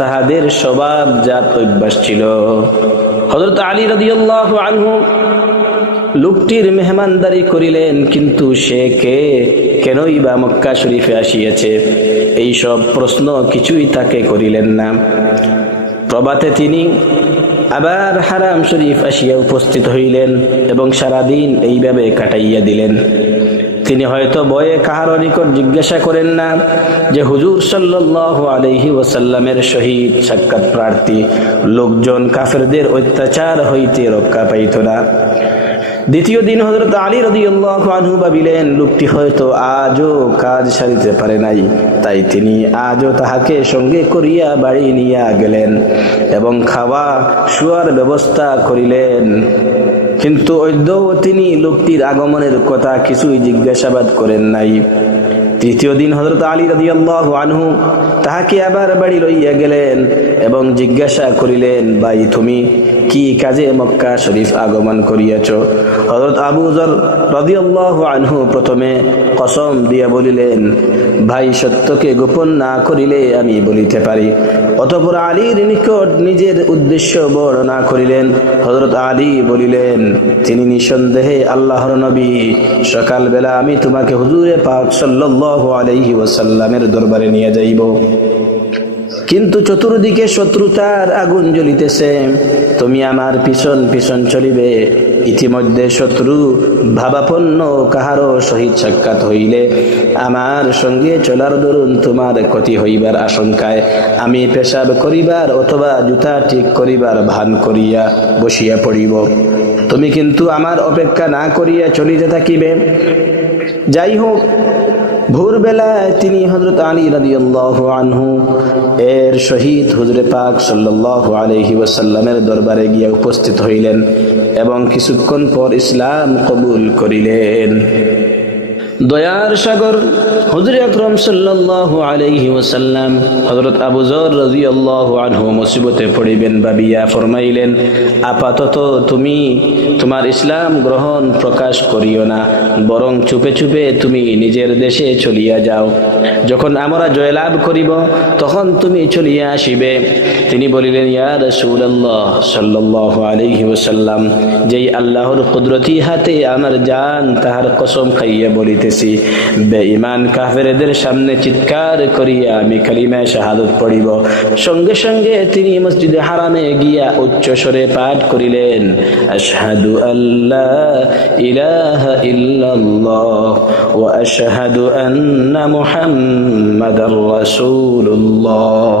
তাহাদের স্বভাবজাত অভ্যাস ছিল। হযরত আলী রাদিয়াল্লাহু আনহু লোকটির মেহমানদারি করিলেন, কিন্তু সে কে, কেনই বা মক্কা শরীফে আসিয়াছে, এই সব প্রশ্ন কিছুই তাকে করিলেন না। প্রভাতে তিনি আবার হারাম শরীফ আসিয়া উপস্থিত হইলেন এবং সারাদিন এইভাবে কাটাইয়া দিলেন। তিনি হয়তো ভয়ে কাহারও নিকট জিজ্ঞাসা করেন না যে হুজুর সাল্লাল্লাহু আলাইহি ওয়াসাল্লামের সহিত সাক্ষাৎ প্রার্থী লোকজন কাফেরদের অত্যাচার হইতে রক্ষা পাইত না। দ্বিতীয় দিন হযরত আলী রাদিয়াল্লাহু আনহু ভাবিলেন, লোকটি হয়তো আজও কাজ সারিতে পারে নাই, তাই তিনি আজও তাহাকে সঙ্গে করিয়া বাড়ি নিয়া গেলেন এবং খাওয়া শুয়ার ব্যবস্থা করিলেন। কিন্তু অদ্যও তিনি লোকটির আগমনের কথা কিছুই জিজ্ঞাসাবাদ করেন নাই। তৃতীয় দিন হযরত আলী রাদিয়াল্লাহু আনহু তাহাকে আবার বাড়ি লইয়া গেলেন এবং জিজ্ঞাসা করিলেন, ভাই তুমি কি কাজে মক্কা শরীফ আগমন করিয়াছ? হযরত আবু যর রাদিয়াল্লাহু আনহু প্রথমে কসম দিয়া বলিলেন, ভাই সত্যকে গোপন না করিলে আমি বলিতে পারি। অতঃপর আলীর নিকট নিজের উদ্দেশ্য বর্ণনা করিলেন। হযরত আলী বলিলেন, তিনি নিঃসন্দেহে আল্লাহর নবী। সকালবেলা আমি তোমাকে হুজুরে পাক সাল্লাল্লাহু আলাইহি ওয়াসাল্লামের দরবারে নিয়ে যাইব, কিন্তু চতুর্দিকে শত্রুতার আগুন জ্বলিতেছে, তুমি আমার পিছন পিছন চলিবে। ইতিমধ্যে শত্রু ভাবাপন্ন কাহারও সহিত সাক্ষাৎ হইলে আমার সঙ্গে চলার দরুন তোমার ক্ষতি হইবার আশঙ্কায় আমি পেশাব করিবার অথবা জুতা ঠিক করিবার ভান করিয়া বসিয়া পড়িব। তুমি কিন্তু আমার অপেক্ষা না করিয়া চলিতে থাকিবে। যাই হোক, ভোরবেলায় তিনি হযরত আলী রাদিয়াল্লাহু আনহু এর সহিত হুজুরে পাক সাল্লাল্লাহু আলাইহি ওয়াসাল্লামের দরবারে গিয়া উপস্থিত হইলেন এবং কিছুক্ষণ পর ইসলাম কবুল করিলেন। দয়ার সাগর হুজুর আকরাম সাল্লাল্লাহু আলাইহি ওয়াসাল্লাম হযরত আবু যর রাদিয়াল্লাহু আনহু মুসিবতে পড়িবেন ভাবিয়া ফরমাইলেন, আপাতত তুমি তোমার ইসলাম গ্রহণ প্রকাশ করিও না, বরং চুপে চুপে তুমি নিজের দেশে চলিয়া যাও। যখন আমরা জয়লাভ করিব তখন তুমি চলিয়া আসিবে। তিনি বলিলেন, ইয়া রাসূলুল্লাহ সাল্লাল্লাহু আলাইহি ওয়াসাল্লাম, যেই আল্লাহর কুদরতি হাতে আমার জান তাহার কসম খাইয়া বলিতেছি, বেঈমান কাফেরদের সামনে চিৎকার করিয়া আমি কালিমা শাহাদাত পড়িব। সঙ্গে সঙ্গে তিনি মসজিদে হারামে গিয়া উচ্চ স্বরে পাঠ করিলেন, আশহাদু আল্লা ইলাহা ইল্লাল্লাহ ওয়া আশহাদু আন্না মুহাম্মাদার রাসূলুল্লাহ।